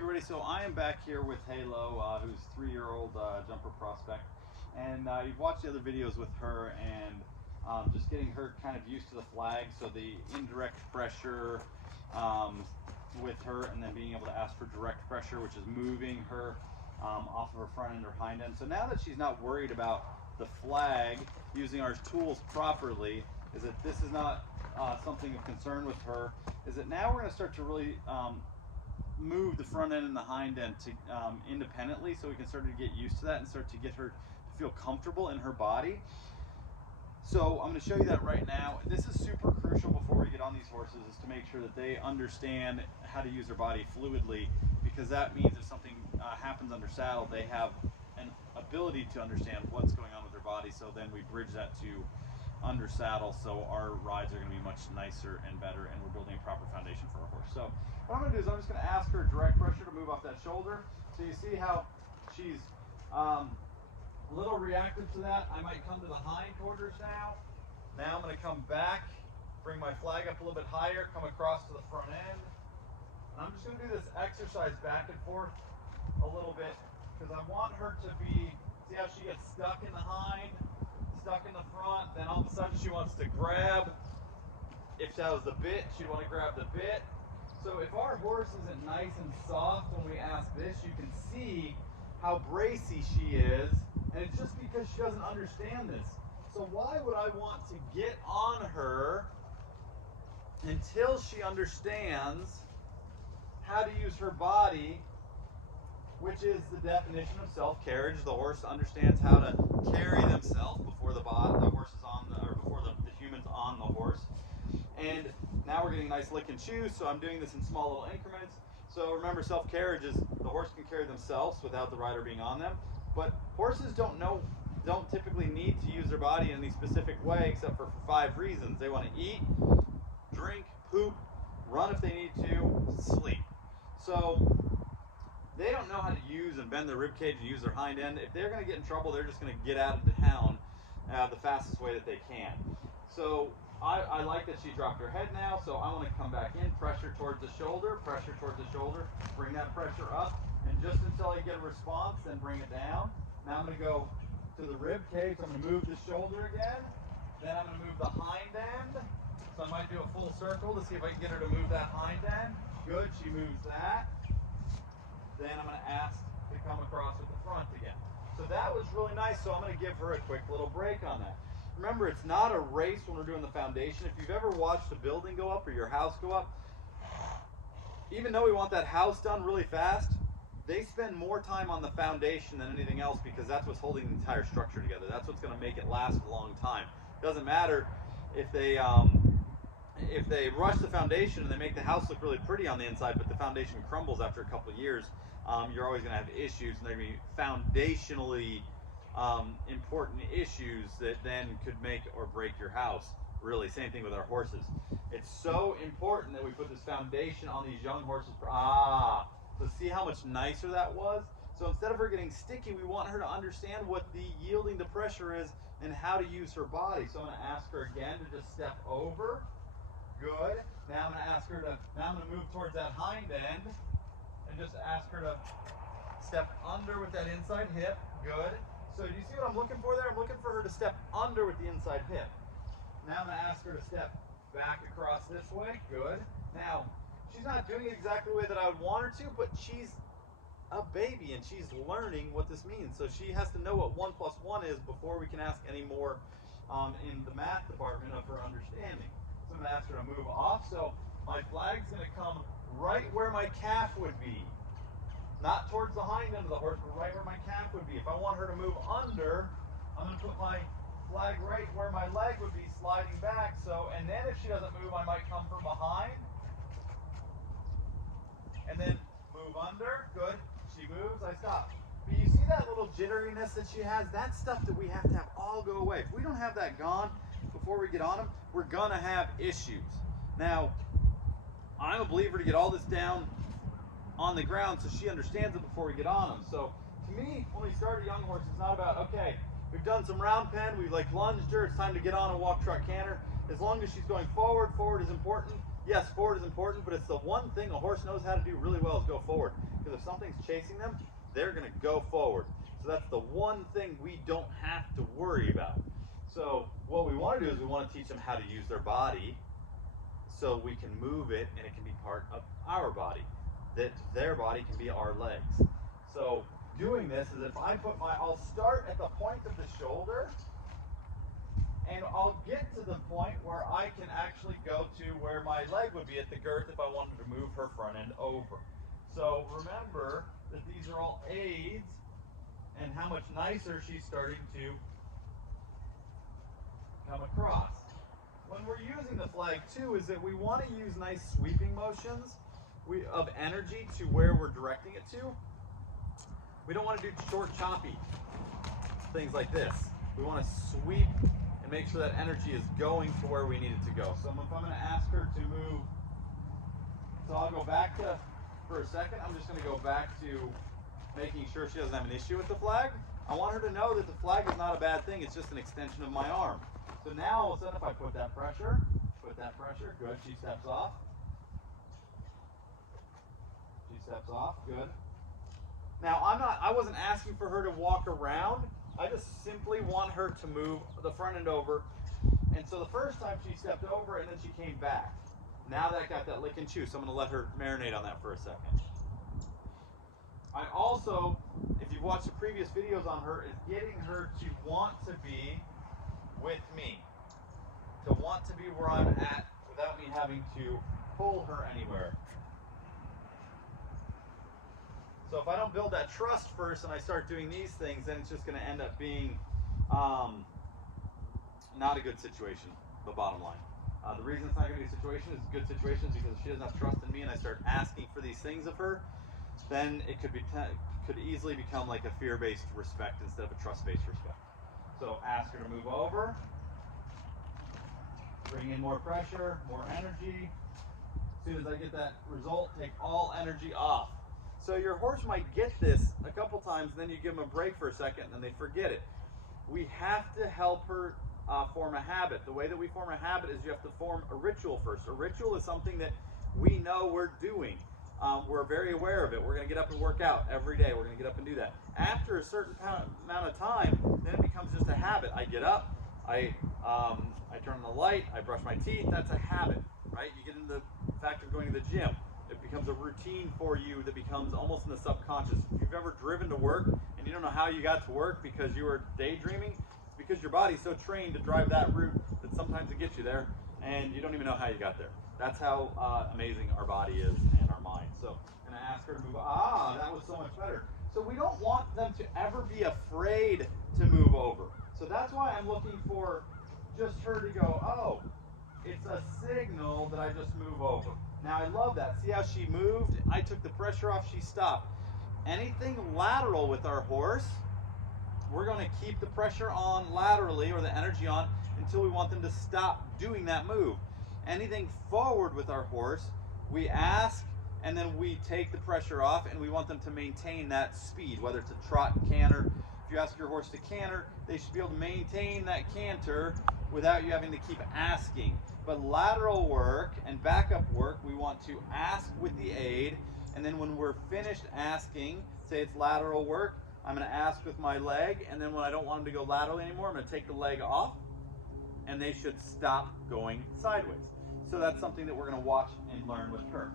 everybody, so I am back here with Halo, who's a 3-year-old jumper prospect, and you've watched the other videos with her, and just getting her kind of used to the flag, so the indirect pressure with her, and then being able to ask for direct pressure, which is moving her off of her front end or hind end. So now that she's not worried about the flag, using our tools properly, is that this is not something of concern with her, is that now we're going to start to really move the front end and the hind end to independently, so we can start to get used to that and start to get her to feel comfortable in her body. So I'm going to show you that right now. This is super crucial before we get on these horses, is to make sure that they understand how to use their body fluidly, because that means if something happens under saddle, they have an ability to understand what's going on with their body, so then we bridge that to under saddle, so our rides are going to be much nicer and better, and we're building a proper foundation for our horse. So what I'm going to do is I'm just going to ask her direct pressure to move off that shoulder. So you see how she's a little reactive to that. I might come to the hindquarters now. Now I'm going to come back, bring my flag up a little bit higher, come across to the front end. And I'm just going to do this exercise back and forth a little bit, because I want her to be, see how she gets stuck in the hind, stuck in the front, then all of a sudden she wants to grab. If that was the bit, she'd want to grab the bit. So if our horse isn't nice and soft when we ask this, you can see how bracy she is, and it's just because she doesn't understand this. So why would I want to get on her until she understands how to use her body, which is the definition of self-carriage? The horse understands how to carry themselves before the horse is on or before the human's on the horse. And now we're getting a nice lick and chew, so I'm doing this in small little increments. So remember, self-carriage is the horse can carry themselves without the rider being on them. But horses don't typically need to use their body in any specific way, except for 5 reasons. They want to eat, drink, poop, run if they need to, sleep. So they don't know how to use and bend their rib cage and use their hind end. If they're going to get in trouble, they're just going to get out of town the fastest way that they can. So I like that she dropped her head now, so I want to come back in, pressure towards the shoulder, bring that pressure up, and just until I get a response, then bring it down. Now I'm going to go to the rib cage, so I'm going to move the shoulder again, then I'm going to move the hind end. So I might do a full circle to see if I can get her to move that hind end. Good, she moves that. Then I'm going to ask to come across with the front again. So that was really nice, so I'm going to give her a quick little break on that. Remember, it's not a race when we're doing the foundation. If you've ever watched a building go up or your house go up, even though we want that house done really fast, they spend more time on the foundation than anything else, because that's what's holding the entire structure together. That's what's going to make it last a long time. It doesn't matter if they rush the foundation and they make the house look really pretty on the inside, but the foundation crumbles after a couple of years. You're always going to have issues, and they're going to be foundationally important issues that then could make or break your house. Really, same thing with our horses. It's so important that we put this foundation on these young horses. So see how much nicer that was? So instead of her getting sticky, we want her to understand what the yielding to pressure is and how to use her body. So I'm going to ask her again to just step over. Good. Now I'm going to ask her to, now I'm going to move towards that hind end and just ask her to step under with that inside hip. Good. So do you see what I'm looking for there? I'm looking for her to step under with the inside hip. Now I'm going to ask her to step back across this way. Good. Now, she's not doing it exactly the way that I would want her to, but she's a baby and she's learning what this means. So she has to know what 1 + 1 is before we can ask any more in the math department of her understanding. So I'm going to ask her to move off. So my flag's going to come right where my calf would be. Not towards the hind end of the horse, but right where my calf would be. If I want her to move under, I'm going to put my flag right where my leg would be sliding back. So, and then if she doesn't move, I might come from behind. And then move under. Good. She moves, I stop. But you see that little jitteriness that she has? That's stuff that we have to have all go away. If we don't have that gone before we get on them, we're going to have issues. Now, I'm a believer to get all this down on the ground so she understands it before we get on them. So to me, when we start a young horse, it's not about, okay, we've done some round pen, we've like lunged her, it's time to get on a walk, trot, canter. As long as she's going forward, forward is important. Yes, forward is important, but it's the one thing a horse knows how to do really well is go forward. Because if something's chasing them, they're gonna go forward. So that's the one thing we don't have to worry about. So what we want to do is we want to teach them how to use their body so we can move it and it can be part of our body. That their body can be our legs. So doing this is if I put I'll start at the point of the shoulder and I'll get to the point where I can actually go to where my leg would be at the girth if I wanted to move her front end over. So remember that these are all aids and how much nicer she's starting to come across. When we're using the flag too is that we want to use nice sweeping motions of energy to where we're directing it to. We don't want to do short choppy things like this. We want to sweep and make sure that energy is going to where we need it to go. So if I'm going to ask her to move, so I'll go back to, for a second, I'm just going to go back to making sure she doesn't have an issue with the flag. I want her to know that the flag is not a bad thing, it's just an extension of my arm. So now all of a sudden if I put that pressure, good, she steps off. She steps off, good. Now I wasn't asking for her to walk around, I just simply want her to move the front end over. And so the first time she stepped over and then she came back. Now that got that lick and chew, so I'm gonna let her marinate on that for a second. I also, if you've watched the previous videos on her, is getting her to want to be with me. To want to be where I'm at without me having to pull her anywhere. So if I don't build that trust first and I start doing these things, then it's just going to end up being not a good situation, the bottom line. The reason it's not going to be a situation is a good situation is because if she doesn't have trust in me and I start asking for these things of her, then it could easily become like a fear-based respect instead of a trust-based respect. So ask her to move over, bring in more pressure, more energy. As soon as I get that result, take all energy off. So your horse might get this a couple times, then you give them a break for a second, and then they forget it. We have to help her form a habit. The way that we form a habit is you have to form a ritual first. A ritual is something that we know we're doing. We're very aware of it. We're going to get up and work out every day. We're going to get up and do that. After a certain amount of time, then it becomes just a habit. I get up, I turn on the light, I brush my teeth. That's a habit, right? You get into the fact of going to the gym. It becomes a routine for you that becomes almost in the subconscious. If you've ever driven to work and you don't know how you got to work because you were daydreaming, it's because your body's so trained to drive that route that sometimes it gets you there and you don't even know how you got there. That's how amazing our body is and our mind. So I'm going to ask her to move. That was so much better. So we don't want them to ever be afraid to move over. So that's why I'm looking for just her to go, oh, it's a signal that I just move over. Now I love that. See how she moved? I took the pressure off, she stopped. Anything lateral with our horse, we're going to keep the pressure on laterally or the energy on until we want them to stop doing that move. Anything forward with our horse, we ask and then we take the pressure off and we want them to maintain that speed, whether it's a trot, canter. If you ask your horse to canter, they should be able to maintain that canter without you having to keep asking. But lateral work and backup work, we want to ask with the aid, and then when we're finished asking, say it's lateral work, I'm going to ask with my leg, and then when I don't want them to go laterally anymore, I'm going to take the leg off, and they should stop going sideways. So that's something that we're going to watch and learn with her.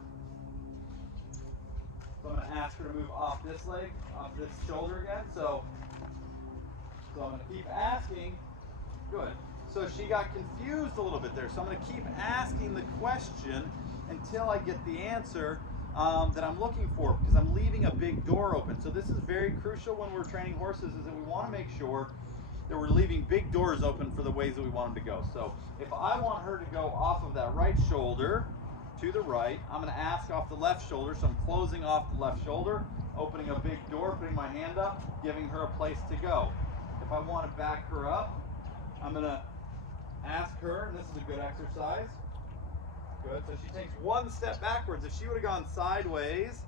So I'm going to ask her to move off this leg, off this shoulder again. So I'm going to keep asking. Good. So she got confused a little bit there. So I'm going to keep asking the question until I get the answer that I'm looking for, because I'm leaving a big door open. So this is very crucial when we're training horses, is that we want to make sure that we're leaving big doors open for the ways that we want them to go. So if I want her to go off of that right shoulder to the right, I'm going to ask off the left shoulder. So I'm closing off the left shoulder, opening a big door, putting my hand up, giving her a place to go. If I want to back her up, I'm going to ask her, and this is a good exercise. Good. So she takes one step backwards. If she would have gone sideways,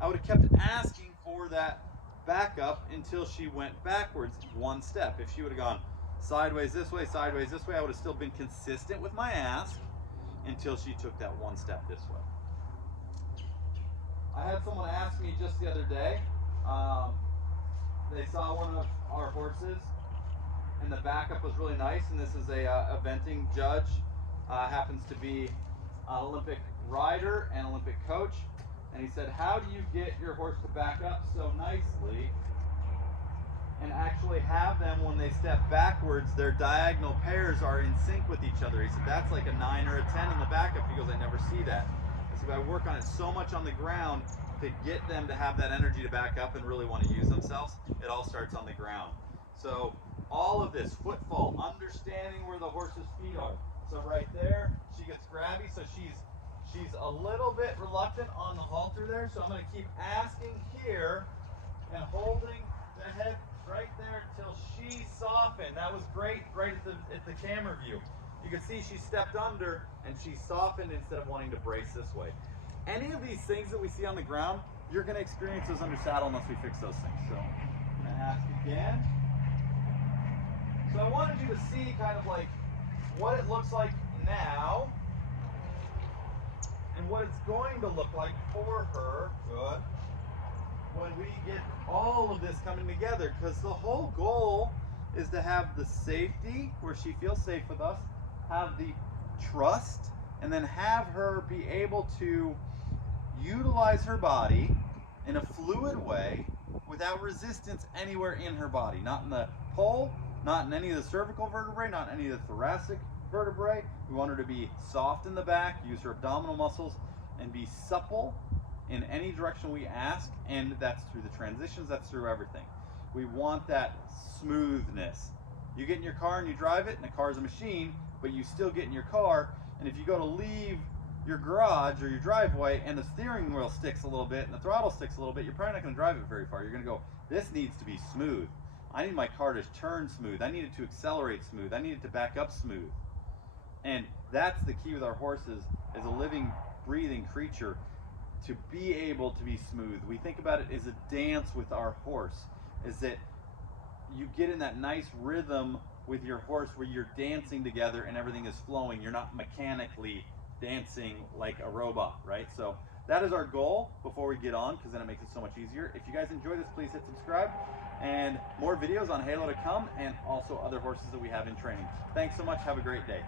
I would have kept asking for that backup until she went backwards one step. If she would have gone sideways this way, I would have still been consistent with my ask until she took that one step this way. I had someone ask me just the other day, they saw one of our horses and the backup was really nice, and this is a eventing judge, happens to be an Olympic rider and Olympic coach, and he said, how do you get your horse to back up so nicely and actually have them, when they step backwards, their diagonal pairs are in sync with each other? He said, that's like a 9 or a 10 in the backup. He goes, I never see that. I said, I work on it so much on the ground to get them to have that energy to back up and really want to use themselves. It all starts on the ground. So all of this, footfall, understanding where the horse's feet are. So right there, she gets grabby, so she's a little bit reluctant on the halter there, so I'm going to keep asking here and holding the head right there till she softened. That was great, right at the camera view. You can see she stepped under and she softened instead of wanting to brace this way. Any of these things that we see on the ground, you're going to experience those under saddle unless we fix those things. So I'm going to ask again. So I wanted you to see kind of like what it looks like now and what it's going to look like for her. Good. When we get all of this coming together, because the whole goal is to have the safety where she feels safe with us, have the trust, and then have her be able to utilize her body in a fluid way without resistance anywhere in her body. Not in the pole, not in any of the cervical vertebrae, not in any of the thoracic vertebrae. We want her to be soft in the back, use her abdominal muscles, and be supple in any direction we ask, and that's through the transitions, that's through everything. We want that smoothness. You get in your car and you drive it, and the car's a machine, but you still get in your car, and if you go to leave your garage or your driveway and the steering wheel sticks a little bit and the throttle sticks a little bit, you're probably not going to drive it very far. You're going to go, this needs to be smooth. I need my car to turn smooth. I need it to accelerate smooth. I need it to back up smooth. And that's the key with our horses, as a living, breathing creature, to be able to be smooth. We think about it as a dance with our horse, is that you get in that nice rhythm with your horse where you're dancing together and everything is flowing. You're not mechanically dancing like a robot, right? So that is our goal before we get on, because then it makes it so much easier. If you guys enjoy this, please hit subscribe, and more videos on Halo to come, and also other horses that we have in training. Thanks so much. Have a great day.